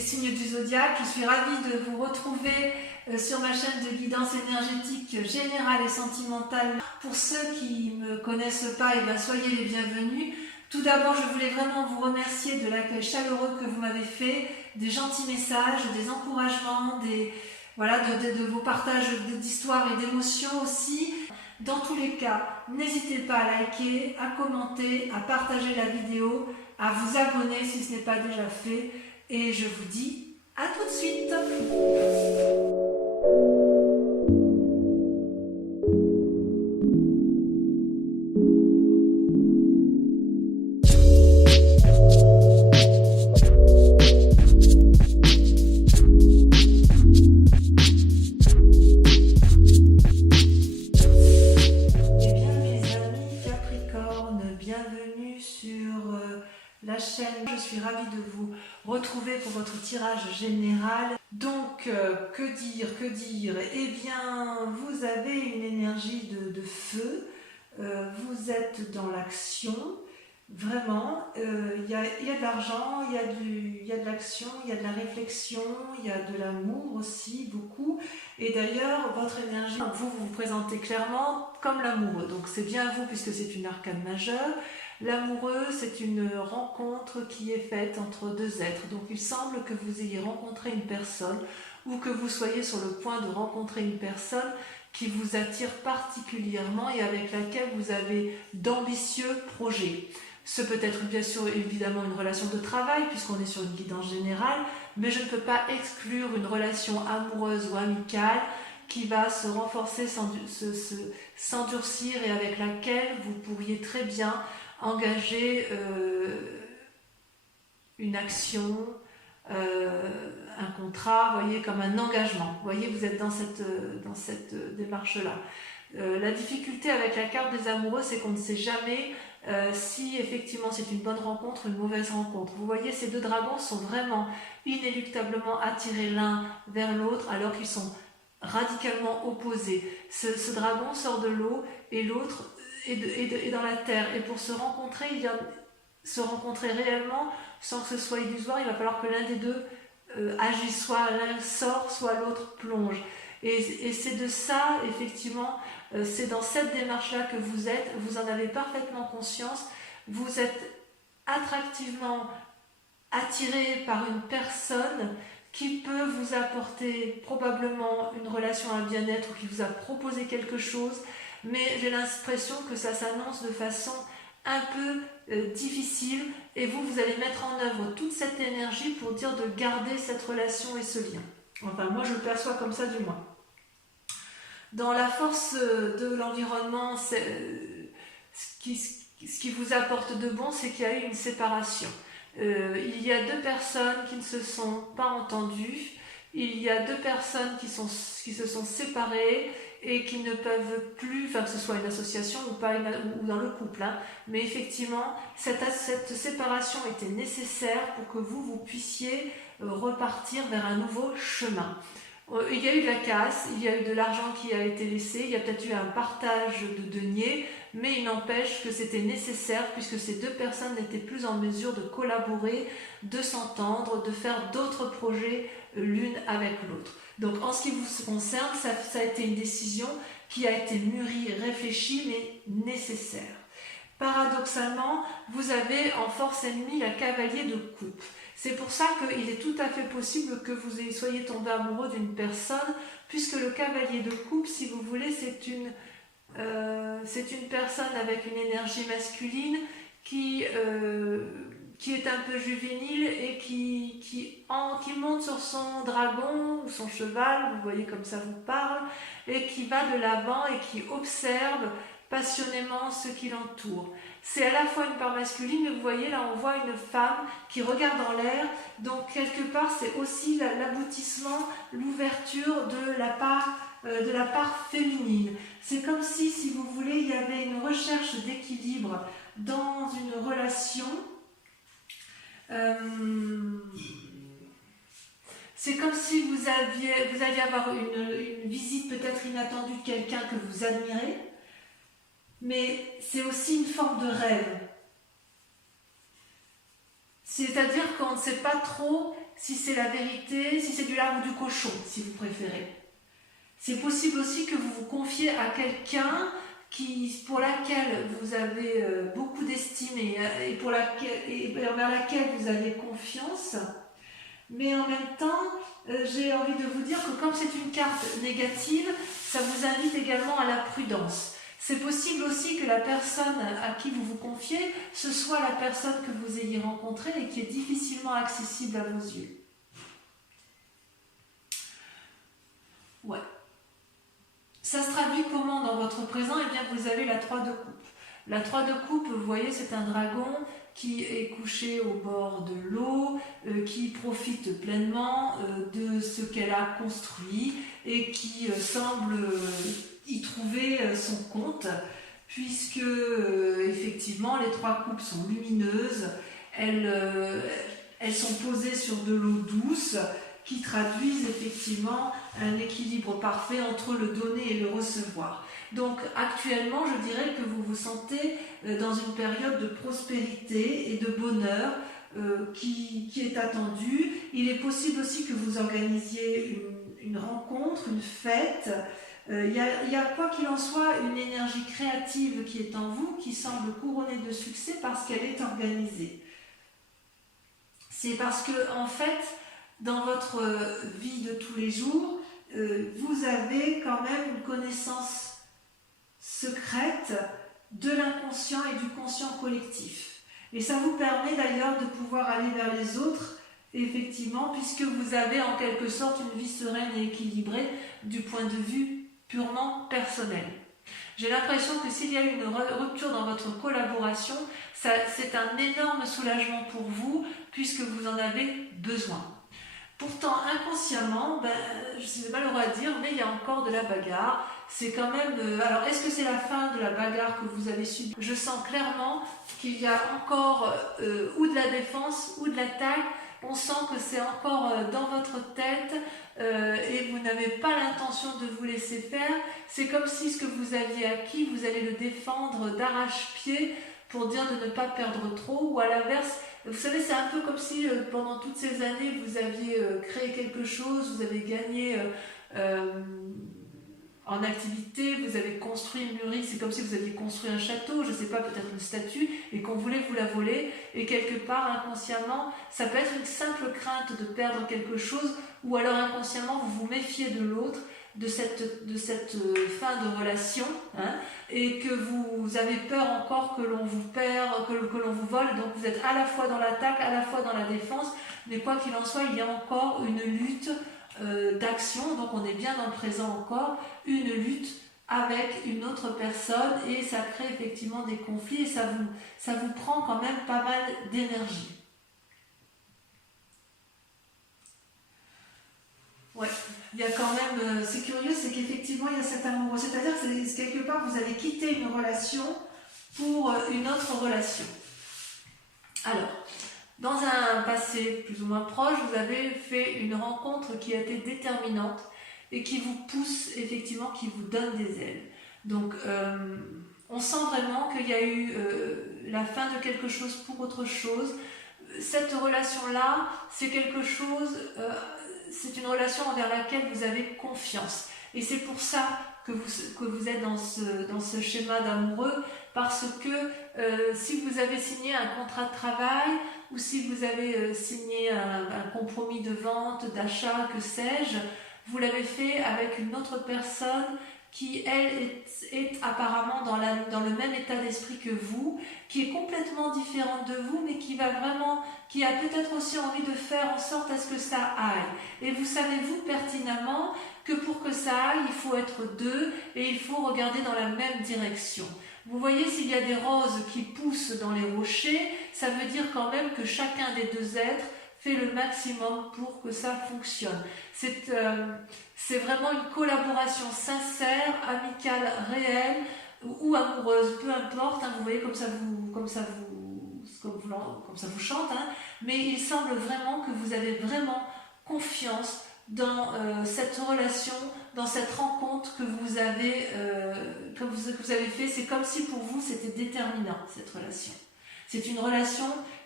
signes du zodiaque. Je suis ravie de vous retrouver sur ma chaîne de guidance énergétique générale et sentimentale. Pour ceux qui ne me connaissent pas, soyez les bienvenus. Tout d'abord, je voulais vraiment vous remercier de l'accueil chaleureux que vous m'avez fait, des gentils messages, des encouragements, de vos partages d'histoires et d'émotions aussi. Dans tous les cas, n'hésitez pas à liker, à commenter, à partager la vidéo, à vous abonner si ce n'est pas déjà fait. Et je vous dis à tout de suite. La chaîne, je suis ravie de vous retrouver pour votre tirage général. Donc, que dire? Eh bien, vous avez une énergie de feu, vous êtes dans l'action, vraiment, il y a de l'argent, il y a de l'action, il y a de la réflexion, il y a de l'amour aussi, beaucoup. Et d'ailleurs, votre énergie, vous vous présentez clairement comme l'amoureux, donc c'est bien vous puisque c'est une arcane majeure. L'amoureux, c'est une rencontre qui est faite entre deux êtres. Donc il semble que vous ayez rencontré une personne ou que vous soyez sur le point de rencontrer une personne qui vous attire particulièrement et avec laquelle vous avez d'ambitieux projets. Ce peut être bien sûr évidemment une relation de travail puisqu'on est sur une guidance générale, mais je ne peux pas exclure une relation amoureuse ou amicale qui va se renforcer, s'endurcir et avec laquelle vous pourriez très bien engager une action, un contrat, voyez, comme un engagement. Vous voyez, vous êtes dans cette démarche-là. La difficulté avec la carte des amoureux, c'est qu'on ne sait jamais si effectivement c'est une bonne rencontre ou une mauvaise rencontre. Vous voyez, ces deux dragons sont vraiment inéluctablement attirés l'un vers l'autre alors qu'ils sont radicalement opposés. Ce dragon sort de l'eau et l'autre et dans la terre, et pour se rencontrer réellement sans que ce soit illusoire, il va falloir que l'un des deux agisse, soit l'un sort, soit l'autre plonge. Et c'est de ça, effectivement, c'est dans cette démarche-là que vous êtes, vous en avez parfaitement conscience, vous êtes attractivement attiré par une personne qui peut vous apporter probablement une relation, un bien-être, ou qui vous a proposé quelque chose, mais j'ai l'impression que ça s'annonce de façon un peu difficile et vous allez mettre en œuvre toute cette énergie pour dire de garder cette relation et ce lien. Enfin, moi je le perçois comme ça du moins. Dans la force de l'environnement, ce qui vous apporte de bon, c'est qu'il y a eu une séparation. Il y a deux personnes qui ne se sont pas entendues, il y a deux personnes qui se sont séparées et qui ne peuvent plus, enfin que ce soit une association ou pas ou dans le couple, hein, mais effectivement cette séparation était nécessaire pour que vous puissiez repartir vers un nouveau chemin. Il y a eu de la casse, il y a eu de l'argent qui a été laissé, il y a peut-être eu un partage de deniers, mais il n'empêche que c'était nécessaire puisque ces deux personnes n'étaient plus en mesure de collaborer, de s'entendre, de faire d'autres projets l'une avec l'autre. Donc en ce qui vous concerne, ça a été une décision qui a été mûrie, réfléchie, mais nécessaire. Paradoxalement, vous avez en force ennemie la cavalier de coupe. C'est pour ça qu'il est tout à fait possible que vous soyez tombé amoureux d'une personne, puisque le cavalier de coupe, si vous voulez, c'est une personne avec une énergie masculine qui est un peu juvénile et qui monte sur son dragon ou son cheval, vous voyez comme ça vous parle, et qui va de l'avant et qui observe passionnément ce qui l'entoure. C'est à la fois une part masculine, mais vous voyez là on voit une femme qui regarde en l'air, donc quelque part c'est aussi l'aboutissement, l'ouverture de la part féminine. C'est comme si vous voulez, il y avait une recherche d'équilibre dans une relation. C'est comme si vous alliez avoir une visite peut-être inattendue de quelqu'un que vous admirez, mais c'est aussi une forme de rêve. C'est-à-dire qu'on ne sait pas trop si c'est la vérité, si c'est du lard ou du cochon, si vous préférez. C'est possible aussi que vous vous confiez à quelqu'un pour laquelle vous avez beaucoup d'estime et vers laquelle vous avez confiance. Mais en même temps, j'ai envie de vous dire que comme c'est une carte négative, ça vous invite également à la prudence. C'est possible aussi que la personne à qui vous vous confiez, ce soit la personne que vous ayez rencontrée et qui est difficilement accessible à vos yeux. Ouais. Ça se traduit comment dans votre présent? Eh bien, vous avez la 3 de coupe. La 3 de coupe, vous voyez, c'est un dragon qui est couché au bord de l'eau, qui profite pleinement de ce qu'elle a construit et qui semble y trouver son compte, puisque effectivement les 3 coupes sont lumineuses, elles sont posées sur de l'eau douce, qui traduisent effectivement un équilibre parfait entre le donner et le recevoir. Donc actuellement, je dirais que vous vous sentez dans une période de prospérité et de bonheur qui est attendue. Il est possible aussi que vous organisiez une rencontre, une fête. Il y a quoi qu'il en soit une énergie créative qui est en vous, qui semble couronnée de succès parce qu'elle est organisée. C'est parce que en fait, dans votre vie de tous les jours, vous avez quand même une connaissance secrète de l'inconscient et du conscient collectif. Et ça vous permet d'ailleurs de pouvoir aller vers les autres, effectivement, puisque vous avez en quelque sorte une vie sereine et équilibrée du point de vue purement personnel. J'ai l'impression que s'il y a une rupture dans votre collaboration, c'est un énorme soulagement pour vous, puisque vous en avez besoin. Pourtant, inconsciemment, c'est malheureux à dire, mais il y a encore de la bagarre. C'est quand même... alors, est-ce que c'est la fin de la bagarre que vous avez subie? Je sens clairement qu'il y a encore ou de la défense ou de l'attaque. On sent que c'est encore dans votre tête et vous n'avez pas l'intention de vous laisser faire. C'est comme si ce que vous aviez acquis, vous allez le défendre d'arrache-pied pour dire de ne pas perdre trop, ou à l'inverse, vous savez, c'est un peu comme si pendant toutes ces années, vous aviez créé quelque chose, vous avez gagné en activité, vous avez construit une mûrie, c'est comme si vous aviez construit un château, je ne sais pas, peut-être une statue, et qu'on voulait vous la voler, et quelque part, inconsciemment, ça peut être une simple crainte de perdre quelque chose, ou alors inconsciemment, vous vous méfiez de l'autre, de cette fin de relation, hein, et que vous avez peur encore que l'on vous perd, que l'on vous vole, donc vous êtes à la fois dans l'attaque, à la fois dans la défense, mais quoi qu'il en soit, il y a encore une lutte d'action, donc on est bien dans le présent encore, une lutte avec une autre personne, et ça crée effectivement des conflits, et ça vous prend quand même pas mal d'énergie. Ouais, il y a quand même, c'est curieux, c'est qu'effectivement il y a cet amour, c'est-à-dire que quelque part vous avez quitté une relation pour une autre relation. Alors, dans un passé plus ou moins proche, vous avez fait une rencontre qui a été déterminante et qui vous pousse effectivement, qui vous donne des ailes. Donc, on sent vraiment qu'il y a eu la fin de quelque chose pour autre chose. Cette relation-là, c'est quelque chose... c'est une relation envers laquelle vous avez confiance. Et c'est pour ça que vous êtes dans ce schéma d'amoureux, parce que si vous avez signé un contrat de travail, ou si vous avez signé un compromis de vente, d'achat, que sais-je, vous l'avez fait avec une autre personne qui, elle, est apparemment dans le même état d'esprit que vous, qui est complètement différente de vous, mais qui a peut-être aussi envie de faire en sorte à ce que ça aille. Et vous savez, vous, pertinemment, que pour que ça aille, il faut être deux, et il faut regarder dans la même direction. Vous voyez, s'il y a des roses qui poussent dans les rochers, ça veut dire quand même que chacun des deux êtres fait le maximum pour que ça fonctionne. C'est vraiment une collaboration sincère, amicale, réelle ou amoureuse, peu importe, hein, vous voyez comme ça vous chante, hein, mais il semble vraiment que vous avez vraiment confiance dans cette relation, dans cette rencontre que vous avez fait. C'est comme si pour vous c'était déterminant, cette relation. C'est une relation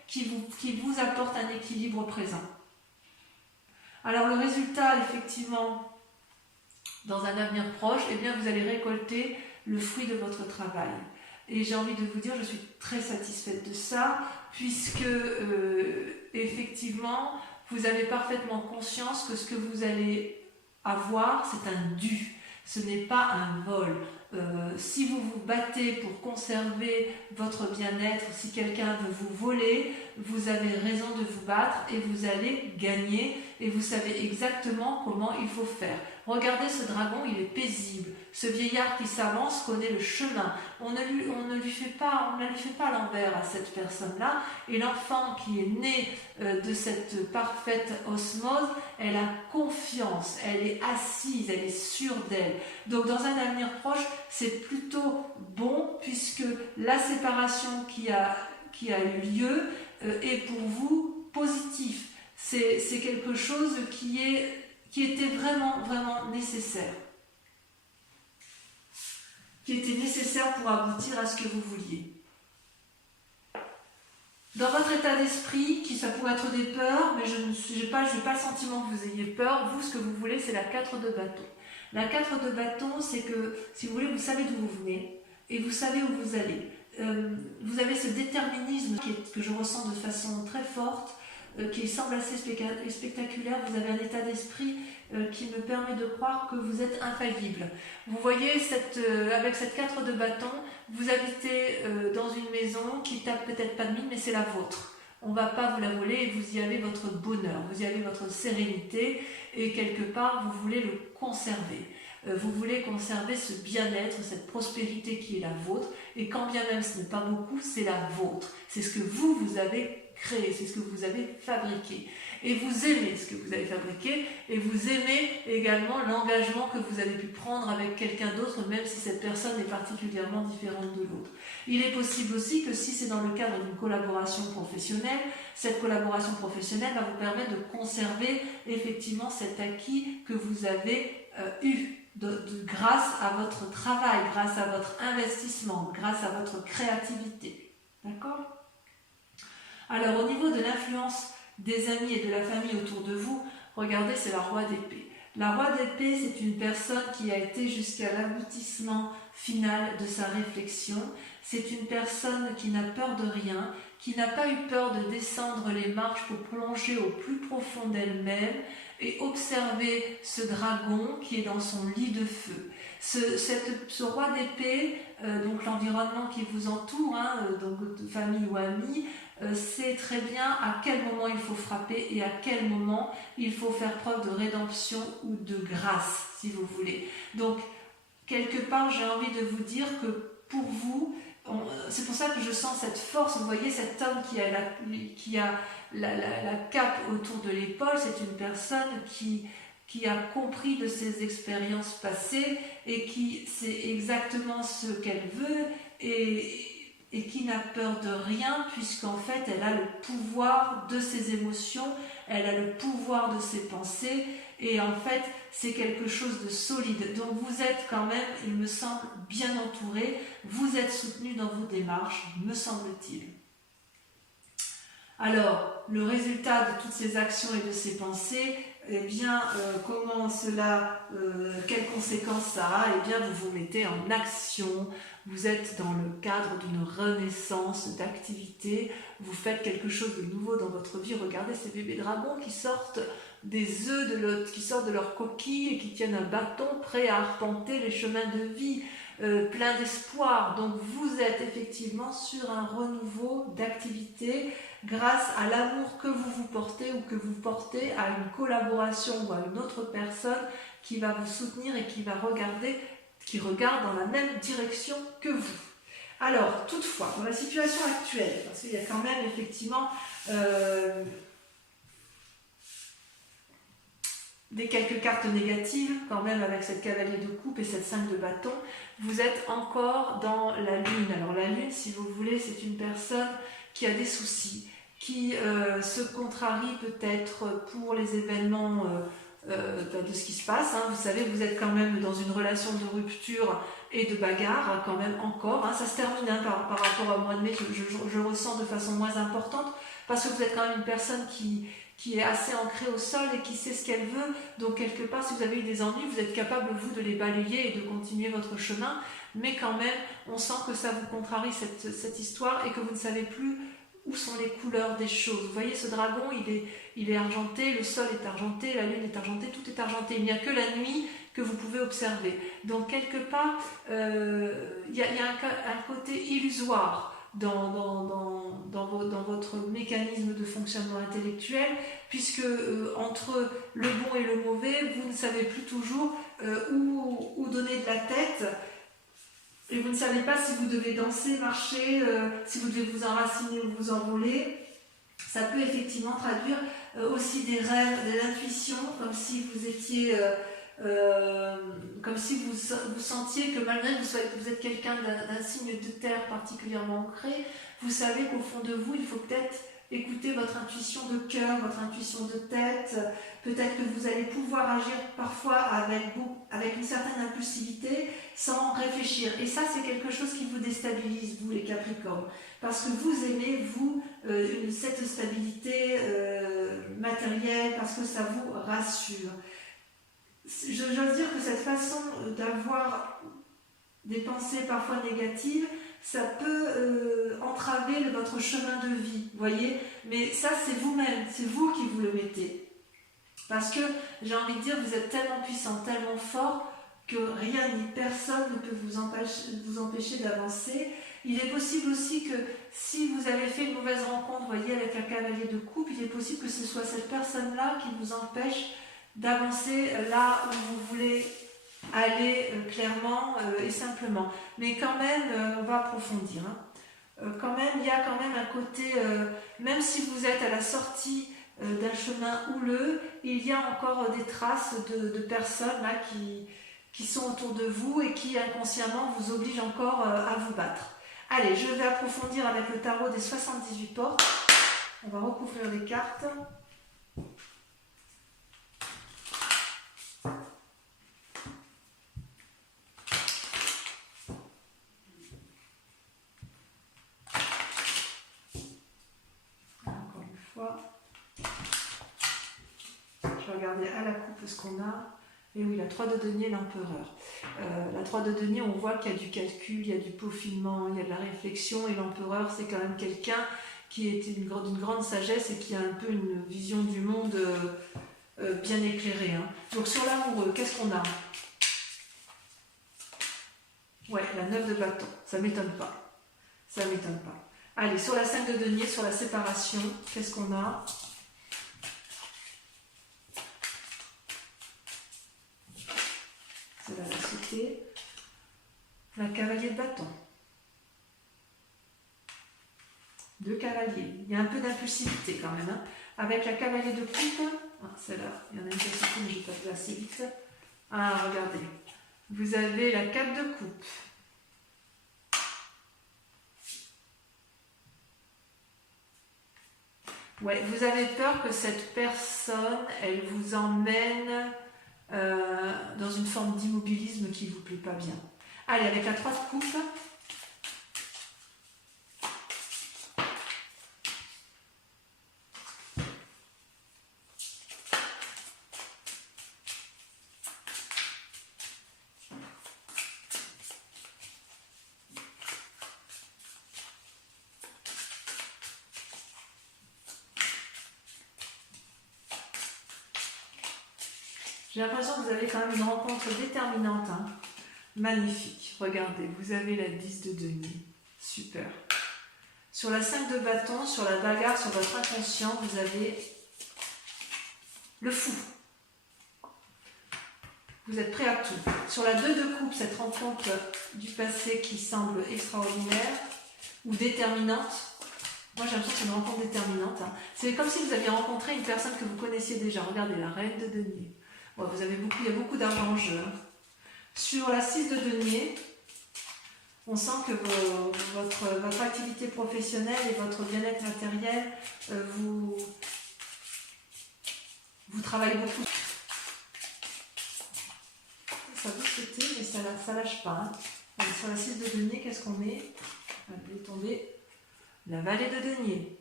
qui vous apporte un équilibre présent. Alors le résultat, effectivement, dans un avenir proche, eh bien, vous allez récolter le fruit de votre travail. Et j'ai envie de vous dire, je suis très satisfaite de ça, puisque effectivement, vous avez parfaitement conscience que ce que vous allez avoir, c'est un dû. Ce n'est pas un vol. Si vous vous battez pour conserver votre bien-être, si quelqu'un veut vous voler, vous avez raison de vous battre et vous allez gagner et vous savez exactement comment il faut faire. Regardez ce dragon, il est paisible. Ce vieillard qui s'avance connaît le chemin. On ne lui fait pas l'envers à cette personne-là. Et l'enfant qui est né de cette parfaite osmose, elle a confiance, elle est assise, elle est sûre d'elle. Donc dans un avenir proche, c'est plutôt bon puisque la séparation qui a eu lieu est pour vous positif. C'est quelque chose qui était vraiment, vraiment nécessaire. Qui était nécessaire pour aboutir à ce que vous vouliez. Dans votre état d'esprit, ça pourrait être des peurs, mais je n'ai pas le sentiment que vous ayez peur. Vous, ce que vous voulez, c'est la 4 de bâton. La 4 de bâton, c'est que, si vous voulez, vous savez d'où vous venez et vous savez où vous allez. Vous avez ce déterminisme que je ressens de façon très forte, qui semble assez spectaculaire. Vous avez un état d'esprit qui me permet de croire que vous êtes infaillible. Vous voyez, avec cette 4 de bâton, vous habitez dans une maison qui tape peut-être pas de mine, mais c'est la vôtre. On ne va pas vous la voler et vous y avez votre bonheur, vous y avez votre sérénité et quelque part, vous voulez le conserver. Vous voulez conserver ce bien-être, cette prospérité qui est la vôtre et quand bien même ce n'est pas beaucoup, c'est la vôtre. C'est ce que vous avez créé, c'est ce que vous avez fabriqué. Et vous aimez ce que vous avez fabriqué et vous aimez également l'engagement que vous avez pu prendre avec quelqu'un d'autre, même si cette personne est particulièrement différente de l'autre. Il est possible aussi que si c'est dans le cadre d'une collaboration professionnelle, cette collaboration professionnelle va vous permettre de conserver effectivement cet acquis que vous avez eu grâce à votre travail, grâce à votre investissement, grâce à votre créativité. D'accord ? Alors, au niveau de l'influence des amis et de la famille autour de vous, regardez, c'est la roi d'épée. La roi d'épée, c'est une personne qui a été jusqu'à l'aboutissement final de sa réflexion. C'est une personne qui n'a peur de rien, qui n'a pas eu peur de descendre les marches pour plonger au plus profond d'elle-même et observer ce dragon qui est dans son lit de feu. Ce roi d'épée, donc l'environnement qui vous entoure, donc de famille ou amis, sait très bien à quel moment il faut frapper et à quel moment il faut faire preuve de rédemption ou de grâce, si vous voulez. Donc, quelque part, j'ai envie de vous dire que pour vous, c'est pour ça que je sens cette force. Vous voyez, cet homme qui a la cape autour de l'épaule, c'est une personne qui a compris de ses expériences passées et qui sait exactement ce qu'elle veut et qui n'a peur de rien puisqu'en fait elle a le pouvoir de ses émotions, elle a le pouvoir de ses pensées et en fait c'est quelque chose de solide. Donc vous êtes quand même, il me semble, bien entouré, vous êtes soutenu dans vos démarches, me semble-t-il. Alors, le résultat de toutes ces actions et de ces pensées, eh bien, comment cela, quelles conséquences ça a? Eh bien, vous vous mettez en action, vous êtes dans le cadre d'une renaissance d'activité, vous faites quelque chose de nouveau dans votre vie. Regardez ces bébés dragons qui sortent des œufs, qui sortent de leur coquille et qui tiennent un bâton prêt à arpenter les chemins de vie, plein d'espoir. Donc, vous êtes effectivement sur un renouveau d'activité grâce à l'amour que vous vous portez ou que vous portez à une collaboration ou à une autre personne qui va vous soutenir et qui regarde dans la même direction que vous. Alors, toutefois, dans la situation actuelle, parce qu'il y a quand même effectivement quelques cartes négatives, quand même avec cette cavalier de coupe et cette 5 de bâton, vous êtes encore dans la lune. Alors la lune, si vous voulez, c'est une personne qui a des soucis, qui se contrarie peut-être pour les événements de ce qui se passe. Vous savez, vous êtes quand même dans une relation de rupture et de bagarre, quand même encore. Ça se termine par rapport au mois de mai, je ressens de façon moins importante, parce que vous êtes quand même une personne qui est assez ancrée au sol et qui sait ce qu'elle veut. Donc quelque part, si vous avez eu des ennuis, vous êtes capable, vous, de les balayer et de continuer votre chemin. Mais quand même, on sent que ça vous contrarie cette histoire et que vous ne savez plus où sont les couleurs des choses. Vous voyez, ce dragon, il est argenté, le sol est argenté, la lune est argentée, tout est argenté. Il n'y a que la nuit que vous pouvez observer. Donc quelque part, il y a un côté illusoire dans votre mécanisme de fonctionnement intellectuel, puisque entre le bon et le mauvais, vous ne savez plus toujours où donner de la tête, et vous ne savez pas si vous devez danser, marcher, si vous devez vous enraciner ou vous envoler. Ça peut effectivement traduire aussi des rêves, de l'intuition, comme si vous étiez... comme si vous sentiez que malgré que vous êtes quelqu'un d'un signe de terre particulièrement ancré, vous savez qu'au fond de vous, il faut peut-être écouter votre intuition de cœur, votre intuition de tête. Peut-être que vous allez pouvoir agir parfois avec une certaine impulsivité sans réfléchir. Et ça, c'est quelque chose qui vous déstabilise, vous les Capricornes. Parce que vous aimez, vous, cette stabilité matérielle, parce que ça vous rassure. J'ose dire que cette façon d'avoir des pensées parfois négatives, ça peut entraver votre chemin de vie, voyez. Mais ça, c'est vous-même, c'est vous qui vous le mettez. Parce que, j'ai envie de dire, vous êtes tellement puissant, tellement fort, que rien ni personne ne peut vous empêcher d'avancer. Il est possible aussi que si vous avez fait une mauvaise rencontre, voyez, avec un cavalier de coupe, il est possible que ce soit cette personne-là qui vous empêche d'avancer là où vous voulez aller clairement et simplement. Mais quand même, on va approfondir. Quand même, il y a quand même un côté, même si vous êtes à la sortie d'un chemin houleux, il y a encore des traces de personnes là qui sont autour de vous et qui inconsciemment vous obligent encore à vous battre. Allez, je vais approfondir avec le tarot des 78 portes. On va recouvrir les cartes. Encore une fois. Je vais regarder à la coupe ce qu'on a. Et oui, la 3 de denier, l'empereur. La 3 de denier, on voit qu'il y a du calcul, il y a du peaufinement, il y a de la réflexion. Et l'empereur, c'est quand même quelqu'un qui est d'une grande sagesse et qui a un peu une vision du monde bien éclairée. Donc sur l'amoureux, qu'est-ce qu'on a? Ouais, la 9 de bâton. Ça ne m'étonne pas. Ça ne m'étonne pas. Allez, sur la 5 de denier, sur la séparation, qu'est-ce qu'on a? C'est la cité. La cavalier de bâton. 2 cavaliers. Il y a un peu d'impulsivité quand même. Avec la cavalier de coupe, celle-là, il y en a une petite, mais je vais pas assez vite. Ah, regardez. Vous avez la 4 de coupe. Ouais, vous avez peur que cette personne, elle vous emmène dans une forme d'immobilisme qui ne vous plaît pas bien. Allez, avec la 3 de coupe. J'ai l'impression que vous avez quand même une rencontre déterminante. Magnifique. Regardez, vous avez la 10 de denier. Super. Sur la 5 de bâton, sur la bagarre, sur votre inconscient, vous avez le fou. Vous êtes prêt à tout. Sur la 2 de coupe, cette rencontre du passé qui semble extraordinaire ou déterminante. Moi, j'ai l'impression que c'est une rencontre déterminante. C'est comme si vous aviez rencontré une personne que vous connaissiez déjà. Regardez, la reine de denier. Ouais, il y a beaucoup d'argent en jeu. Sur la 6 de denier, on sent que votre activité professionnelle et votre bien-être matériel, vous travaillez beaucoup. Ça vous sauter, mais ça lâche pas. Allez, sur la 6 de denier, qu'est-ce qu'on met? Elle est tombée. La vallée de denier.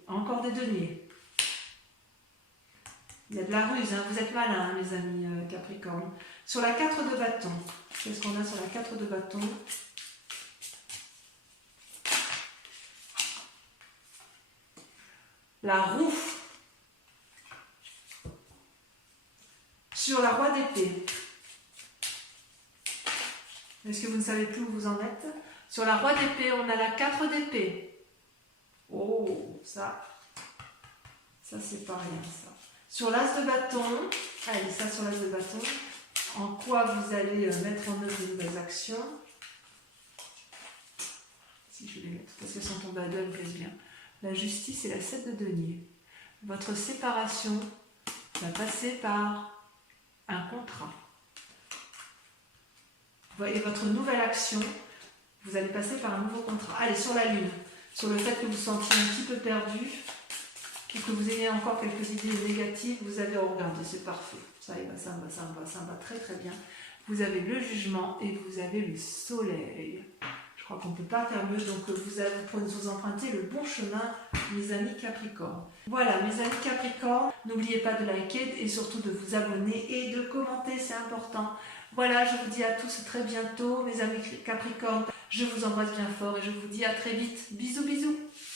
encore des deniers. Il y a de la ruse, hein. Vous êtes malins, hein, mes amis Capricorne. Sur la 4 de bâton, qu'est-ce qu'on a sur la 4 de bâton? La roue. Sur la roi d'épée. Est-ce que vous ne savez plus où vous en êtes? Sur la roi d'épée, on a la 4 d'épée. Oh, ça c'est pas rien, ça. Sur l'as de bâton, allez, ça sur l'as de bâton, en quoi vous allez mettre en œuvre de nouvelles actions. Si je vais les mettre, parce qu'elles sont tombées à deux, elles me plaisent bien. La justice et la 7 de denier. Votre séparation va passer par un contrat. Et votre nouvelle action, vous allez passer par un nouveau contrat. Allez, sur la lune, sur le fait que vous vous sentiez un petit peu perdu, que vous ayez encore quelques idées négatives, vous avez regardé, c'est parfait. Ça me va très très bien. Vous avez le jugement et vous avez le soleil. Je crois qu'on ne peut pas faire mieux, donc vous empruntez le bon chemin, mes amis Capricorne. Voilà, mes amis Capricorne, n'oubliez pas de liker et surtout de vous abonner et de commenter, c'est important. Voilà, je vous dis à tous très bientôt, mes amis Capricorne. Je vous embrasse bien fort et je vous dis à très vite. Bisous, bisous.